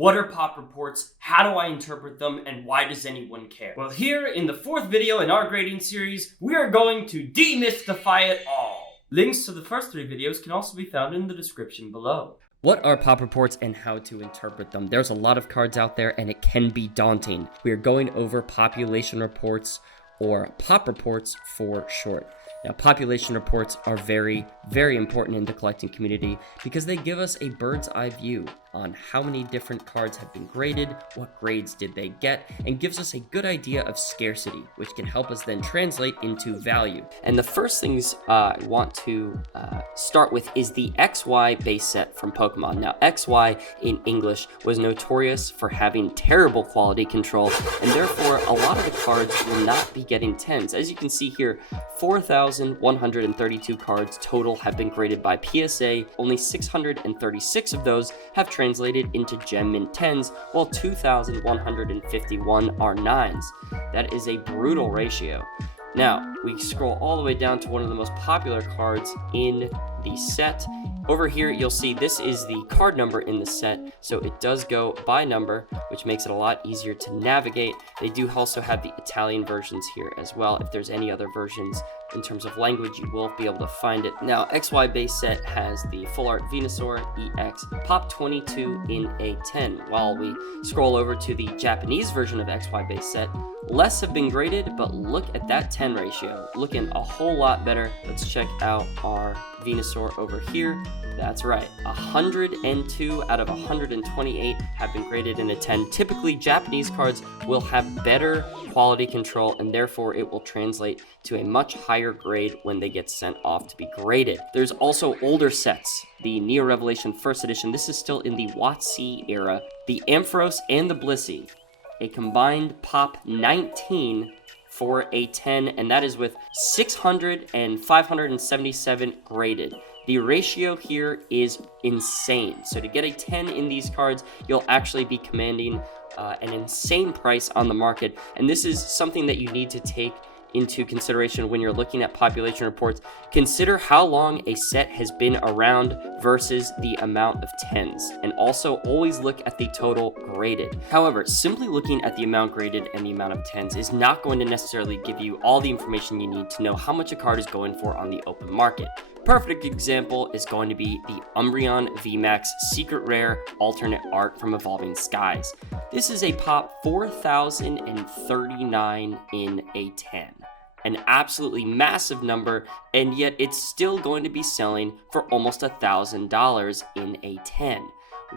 What are pop reports? How do I interpret them? And why does anyone care? Well, here in the 4th video in our grading series, we are going to demystify it all. Links to the first 3 videos can also be found in the description below. What are pop reports and how to interpret them? There's a lot of cards out there and it can be daunting. We are going over population reports, or pop reports for short. Now, population reports are very, very important in the collecting community because they give us a bird's eye view on how many different cards have been graded, what grades did they get, and gives us a good idea of scarcity, which can help us then translate into value. And the first things I want to start with is the XY base set from Pokemon. Now, XY in English was notorious for having terrible quality control, and therefore a lot of the cards will not be getting 10s. As you can see here, 4,132 cards total have been graded by PSA. Only 636 of those have translated into Gem Mint 10s, while 2,151 are 9s. That is a brutal ratio. Now, we scroll all the way down to one of the most popular cards in the set. Over here, you'll see this is the card number in the set, so it does go by number, which makes it a lot easier to navigate. They do also have the Italian versions here as well. If there's any other versions in terms of language, you will be able to find it. Now, XY base set has the Full Art Venusaur EX Pop 22 in a 10. While we scroll over to the Japanese version of XY base set, less have been graded, but look at that 10 ratio. Looking a whole lot better. Let's check out our Venusaur over here. That's right, 102 out of 128 have been graded in a 10. Typically, Japanese cards will have better quality control, and therefore it will translate to a much higher grade when they get sent off to be graded. There's also older sets. The Neo Revelation First Edition, this is still in the WotC era. The Ampharos and the Blissey, a combined pop 19 for a 10, and that is with 600 and 577 graded. The ratio here is insane. So to get a 10 in these cards, you'll actually be commanding an insane price on the market. And this is something that you need to take into consideration when you're looking at population reports. Consider how long a set has been around versus the amount of 10s, and also always look at the total graded. However, simply looking at the amount graded and the amount of 10s is not going to necessarily give you all the information you need to know how much a card is going for on the open market. Perfect example is going to be the Umbreon VMAX Secret Rare Alternate Art from Evolving Skies. This is a pop 4,039 in a 10. An absolutely massive number, and yet it's still going to be selling for almost $1,000 in a 10.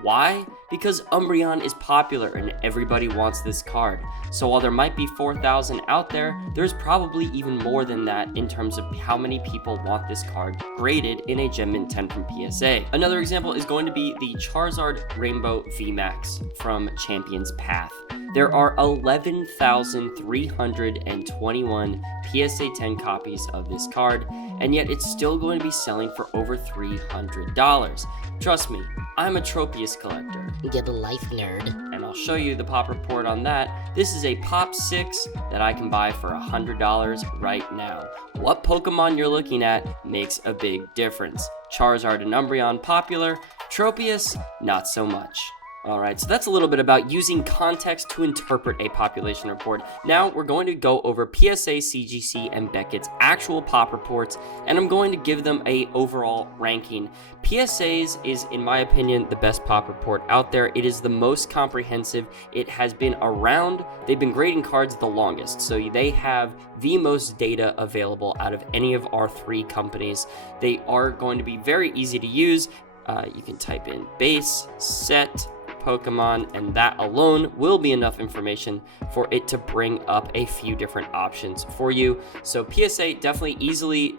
Why? Because Umbreon is popular and everybody wants this card. So while there might be 4,000 out there, there's probably even more than that in terms of how many people want this card graded in a Gem Mint 10 from PSA. Another example is going to be the Charizard Rainbow VMAX from Champion's Path. There are 11,321 PSA 10 copies of this card, and yet it's still going to be selling for over $300. Trust me, I'm a Tropius collector. Get a life, nerd. And I'll show you the pop report on that. This is a pop 6 that I can buy for $100 right now. What Pokemon you're looking at makes a big difference. Charizard and Umbreon popular, Tropius not so much. Alright, so that's a little bit about using context to interpret a population report. Now we're going to go over PSA, CGC, and Beckett's actual pop reports, and I'm going to give them a overall ranking. PSA's is, in my opinion, the best pop report out there. It is the most comprehensive. It has been around. They've been grading cards the longest, so they have the most data available out of any of our 3 companies. They are going to be very easy to use. You can type in base, set, Pokemon, and that alone will be enough information for it to bring up a few different options for you. So PSA definitely easily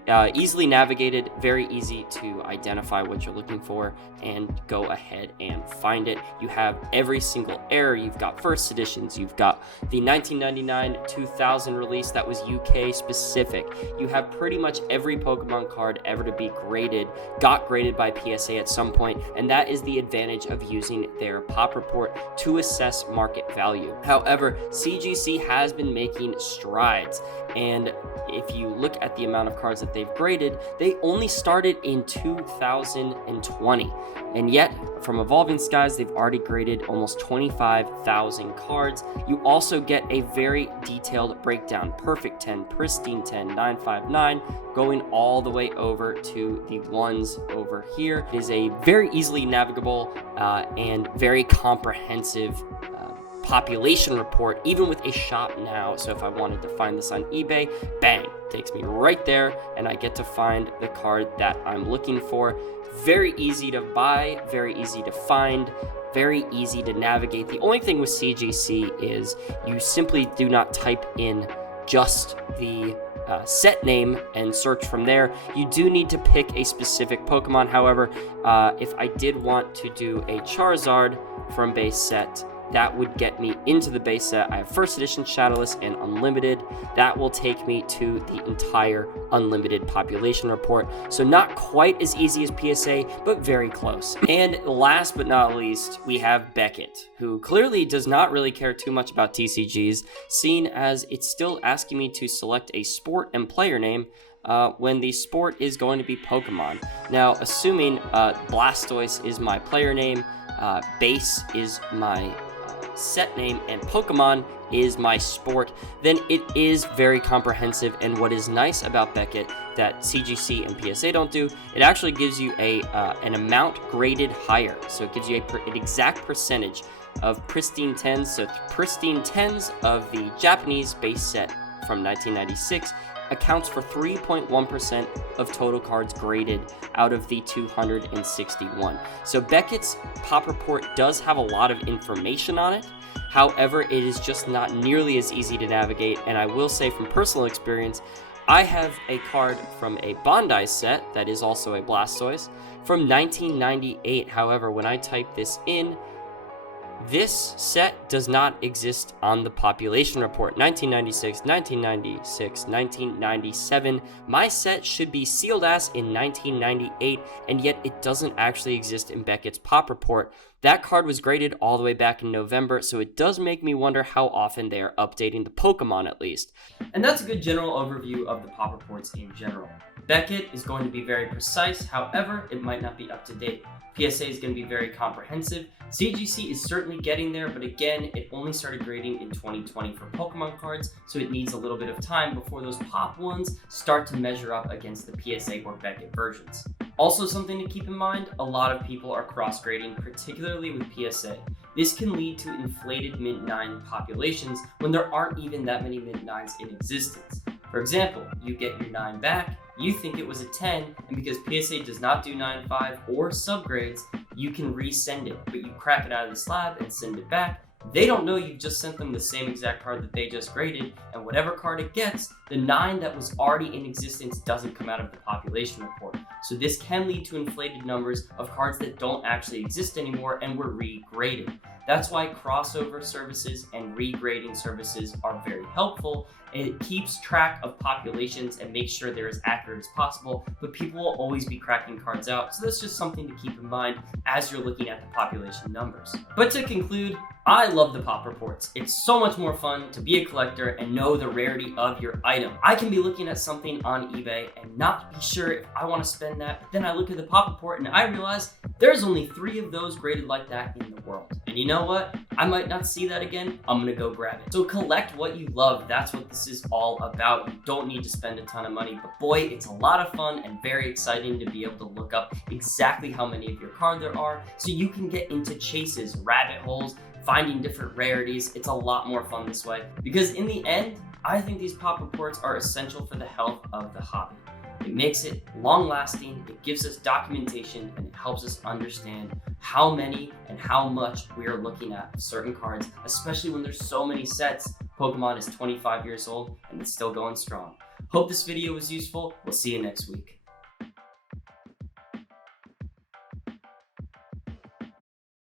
navigated, very easy to identify what you're looking for and go ahead and find it. You have every single era. You've got first editions, you've got the 1999-2000 release that was UK specific. You have pretty much every Pokemon card ever to be graded, got graded by PSA at some point, and that is the advantage of using their pop report to assess market value. However, CGC has been making strides, and if you look at the amount of cards that they've graded, they only started in 2020. And yet, from Evolving Skies, they've already graded almost 25,000 cards. You also get a very detailed breakdown, perfect 10, pristine 10, 959, going all the way over to the ones over here. It is a very easily navigable and very comprehensive population report, even with a shop now. So if I wanted to find this on eBay, bang, takes me right there, and I get to find the card that I'm looking for. Very easy to buy, very easy to find, very easy to navigate. The only thing with CGC is you simply do not type in just the set name and search from there. You do need to pick a specific Pokemon. However, if I did want to do a Charizard from base set, that would get me into the base set. I have first edition, Shadowless, and Unlimited. That will take me to the entire Unlimited population report. So not quite as easy as PSA, but very close. And last but not least, we have Beckett, who clearly does not really care too much about TCGs, seeing as it's still asking me to select a sport and player name when the sport is going to be Pokemon. Now, assuming Blastoise is my player name, base is my set name, and Pokemon is my sport, then it is very comprehensive. And what is nice about Beckett that CGC and PSA don't do, it actually gives you an amount graded higher. So it gives you an exact percentage of pristine 10s. So pristine 10s of the Japanese base set from 1996 accounts for 3.1% of total cards graded out of the 261. So Beckett's pop report does have a lot of information on it. However, it is just not nearly as easy to navigate. And I will say from personal experience, I have a card from a Bandai set that is also a Blastoise from 1998. However, when I type this in, this set does not exist on the population report. 1996, 1996, 1997. My set should be sealed ass in 1998, and yet it doesn't actually exist in Beckett's pop report. That card was graded all the way back in November, so it does make me wonder how often they are updating the Pokemon at least. And that's a good general overview of the pop reports in general. Beckett is going to be very precise, however, it might not be up to date. PSA is going to be very comprehensive. CGC is certainly getting there, but again, it only started grading in 2020 for Pokemon cards, so it needs a little bit of time before those pop ones start to measure up against the PSA or Beckett versions. Also, something to keep in mind, a lot of people are cross-grading, particularly with PSA. This can lead to inflated Mint 9 populations when there aren't even that many Mint 9s in existence. For example, you get your 9 back, you think it was a 10, and because PSA does not do 9.5 or subgrades, you can resend it, but you crack it out of the slab and send it back. They don't know you just sent them the same exact card that they just graded, and whatever card it gets, the 9 that was already in existence doesn't come out of the population report. So this can lead to inflated numbers of cards that don't actually exist anymore and were regraded. That's why crossover services and regrading services are very helpful, and it keeps track of populations and makes sure they're as accurate as possible, but people will always be cracking cards out, so that's just something to keep in mind as you're looking at the population numbers. But to conclude, I love the pop reports. It's so much more fun to be a collector and know the rarity of your item. I can be looking at something on eBay and not be sure if I want to spend that, but then I look at the pop report and I realize there's only 3 of those graded like that in the world. And you know what? I might not see that again. I'm gonna go grab it. So collect what you love. That's what this is all about. You don't need to spend a ton of money, but boy, it's a lot of fun and very exciting to be able to look up exactly how many of your cards there are so you can get into chases, rabbit holes, finding different rarities. It's a lot more fun this way because in the end, I think these pop reports are essential for the health of the hobby. It makes it long-lasting, it gives us documentation, and it helps us understand how many and how much we are looking at certain cards, especially when there's so many sets. Pokemon is 25 years old and it's still going strong. Hope this video was useful. We'll see you next week.